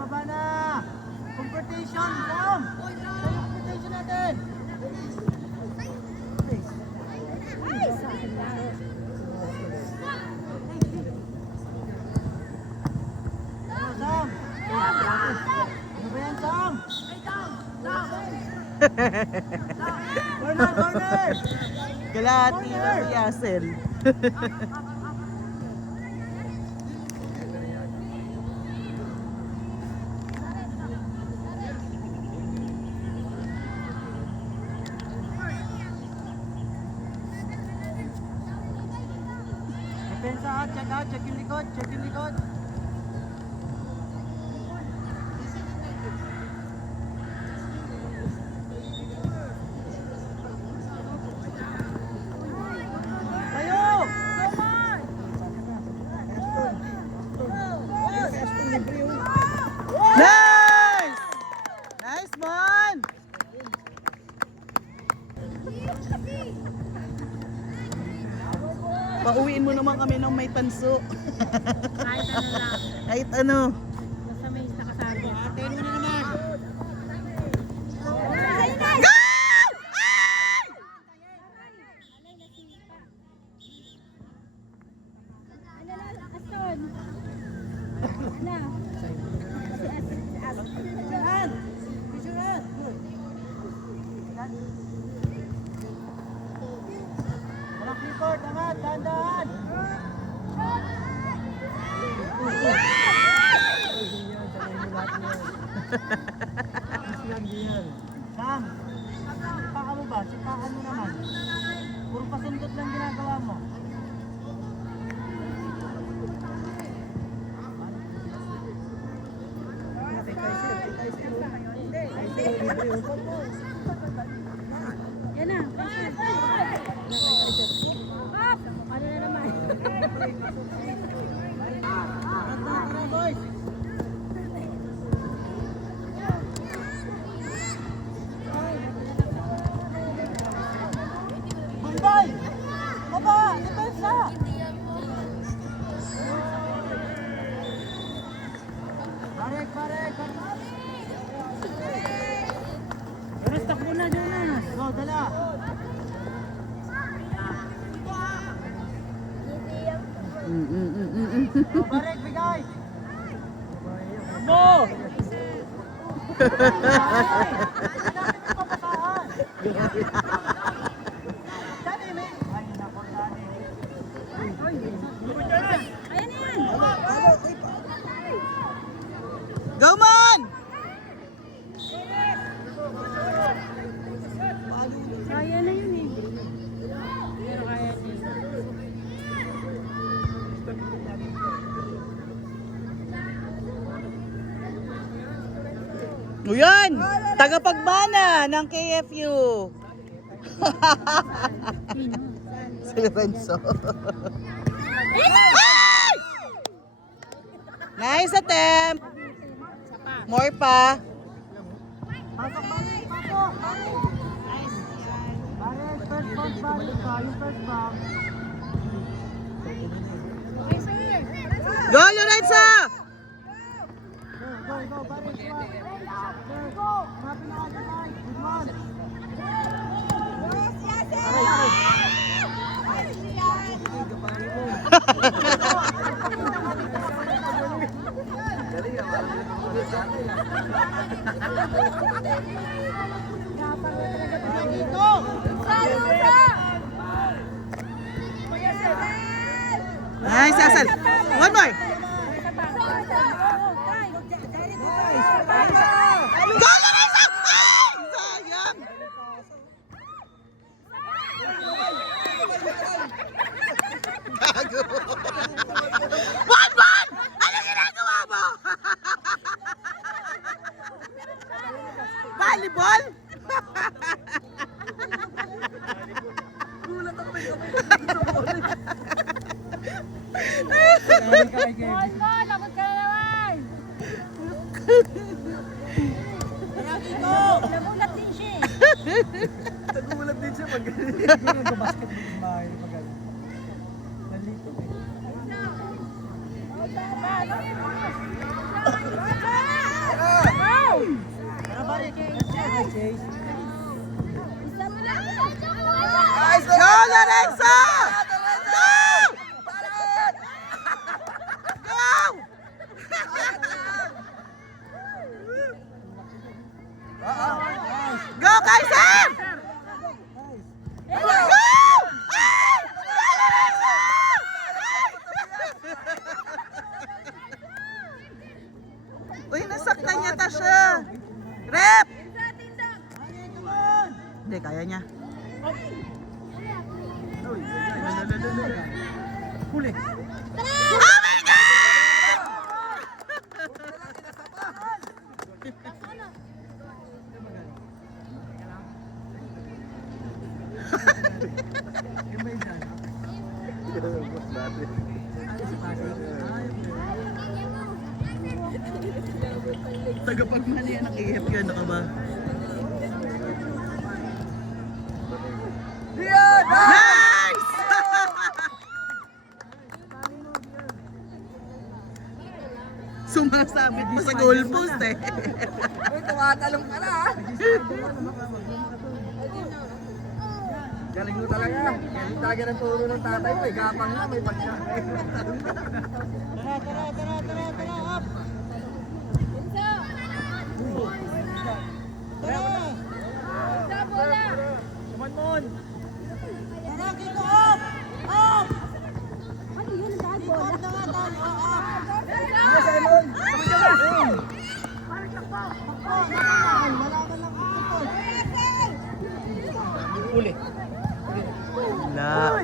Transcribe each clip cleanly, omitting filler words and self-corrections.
Baba na! Competition, Sam! Competition natin! Sam! Ano ba yan, Sam? Corner, corner! Galati na si Yasel. Depensa out, check yung likod, check yung likod. Tayo! Nice! Nice man! Pauwiin mo naman kami ng may tanso. Kahit ano lang. Kahit ano. Basta may nakasabi. Atin mo na naman. Walang clipboard, angat, dahan-dahan. Sam, sipakan mo ba? Sipakan mo naman. Puro pasundot lang ginagawa mo. Yan na. Ano na naman? Tara, boys. Bundol! Baba! Depensa! Parek, parek! Jonas, takbo na, Jonas! Go, dala! Go, parek, bigay! Mo! Go man! Kaya na yun eh. Pero kaya din. O yan! Tagapagbana ng KFU. Si Lorenzo. Ay! Nice attempt! More pa. Pasok, balik, pasok! Nice! Balik, first box, balik ka. Yung first box. Go, Lorenzo! Go, go, balik, go! Happy na ka, guys. Good one. Nice, Yasel. One more. Go, Lorenzo! Ay! Sayang! Gago! Bon! Ano ginagawa mo? Volleyball? Gulat ako may Bon, bon! Tapos ka na naman! Nagulat din siya pag ganyan. Nag-basketball yung bahay. Nalito eh. Tara, balik. Chase. Go, Lorenzo! Go! Go! Go, Kaiser! Go! Ay! Go, Lorenzo! Uy, nasaktan niya ta siya. Rep! Hindi, kaya niya. Huli. Oh my God! Yung may dyan. Tagapagmali yan ang AF yun, ano ka ba? Nice! Sumasabit pa sa goalpost eh. Uy, tumatalong ka na ha. Galing mo talaga. Galing talaga ng turo ng tatay mo. Gapang na, may pagkain. Tara. Up. Come on. Tara, kiko up. Up. Ano yun? Dad, bola. Yes, Simon. Huli. Wala.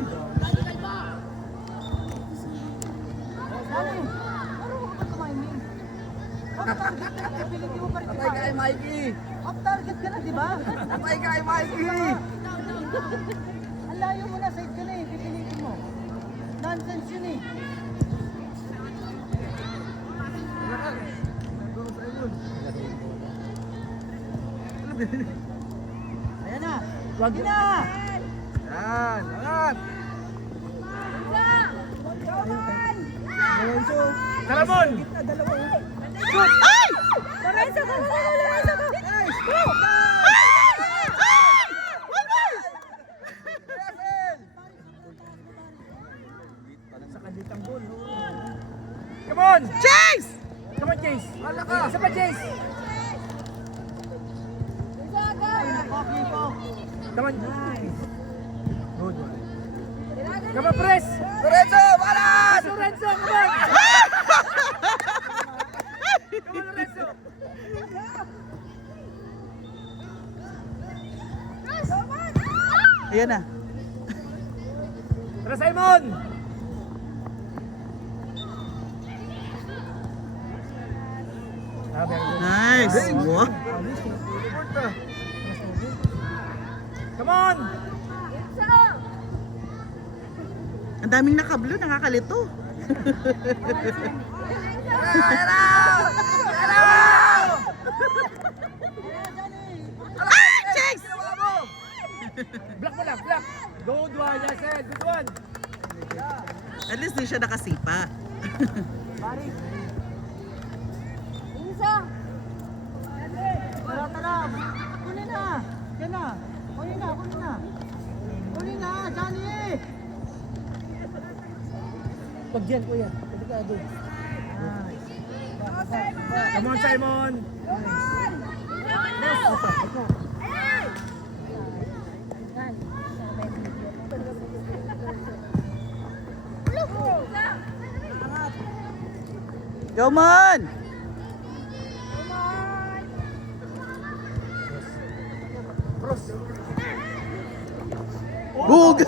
Patay ka kay Mikey. Off target ka na, di ba? Patay ka kay Mikey. Ang layo mo na, side ka na eh. Pipilitin mo. Nonsense yun eh. Ayan na. Wag na. Yan, angat. Lorenzo. Karamon. Shoot. Ay! Lorenzo, go! Lorenzo, go! Go! Sa kalitang ball. Come on. Chase! Come on, Chase. Wala ka. Isa pa, Chase. Come on. Good. Come on, press. Lorenzo, balas! Lorenzo, come on. Come on, Lorenzo. Ayan na. Tara, Simon. Nice. Wow. Come on. Ang daming nakablo, nakakalito. Ay, Chase! Block mo lang, block. Good one, Yasel. Good one. At least di siya nakasipa. Tara. Kunin na. Yan na. Kunin na. Kunin na, Johnny. Pag dyan, kuya. Delikado. Come on, Simon. Go man! Cross. Bug!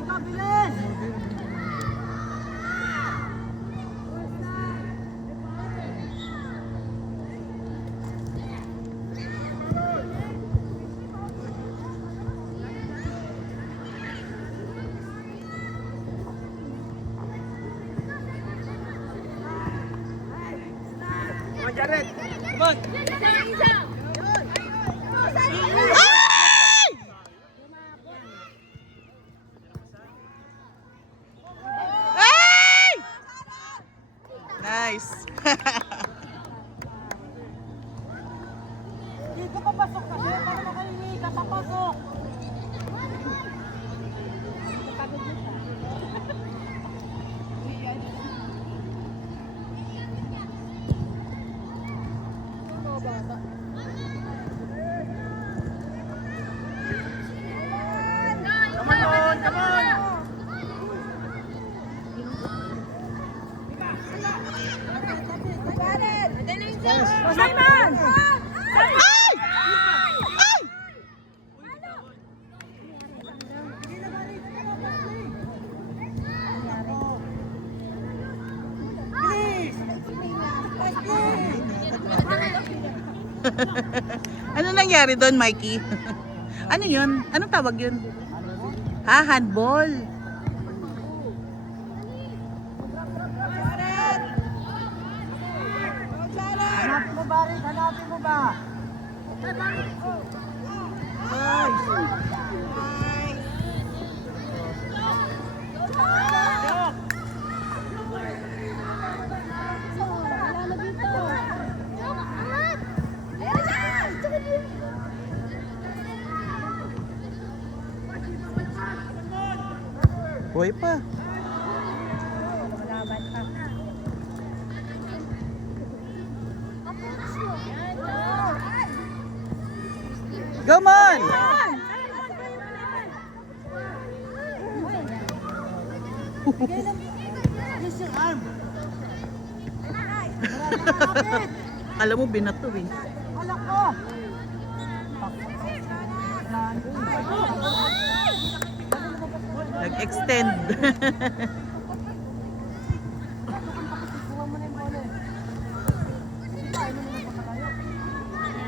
Ika, bilis. Ay! Ay! Nice. Dito papasok kasi, para makahingi ka, papasok. Simon! Ay! Ay! Ano nangyari doon, Mikey? Ano yun? Anong tawag yun? Ha? Handball? Hanapin mo ba rin? Hanapin mo ba? Buhay pa. Come on! Alam mo, binato eh. Alak ko! Nag-extend. Kuha mo na yung bola eh. Ayaw mo naman pakalayo.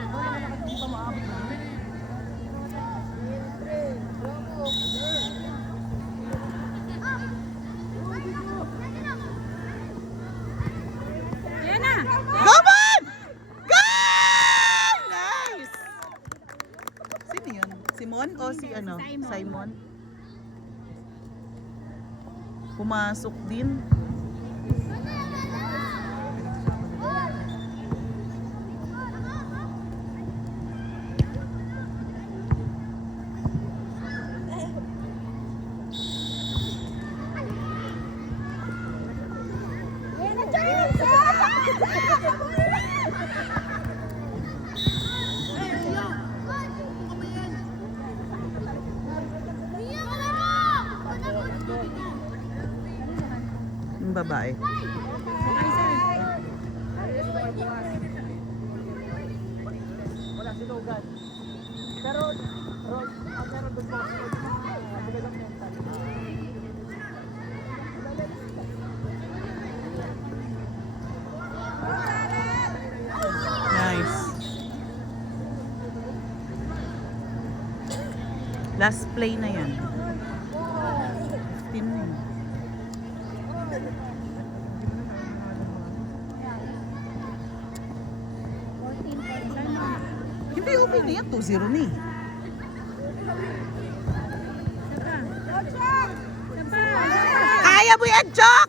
Wala naman ako dito maabot na. Yan na! Come on! Go! Nice! Sino yun? Simon o si ano? Simon? Pumasok din. Yung babae. Wala sinugan. Pero, pero doon po ako magagang mental. Nice. Last play na yan. 15 na yun. Hindi, okay na yan. 2-0 na eh. Kaya mo yan, Chok!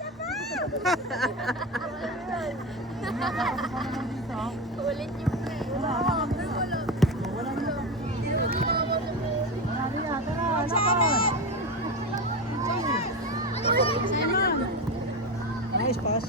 Ulit yung play. Wala niya, tara, laban! Simon! Nice pass.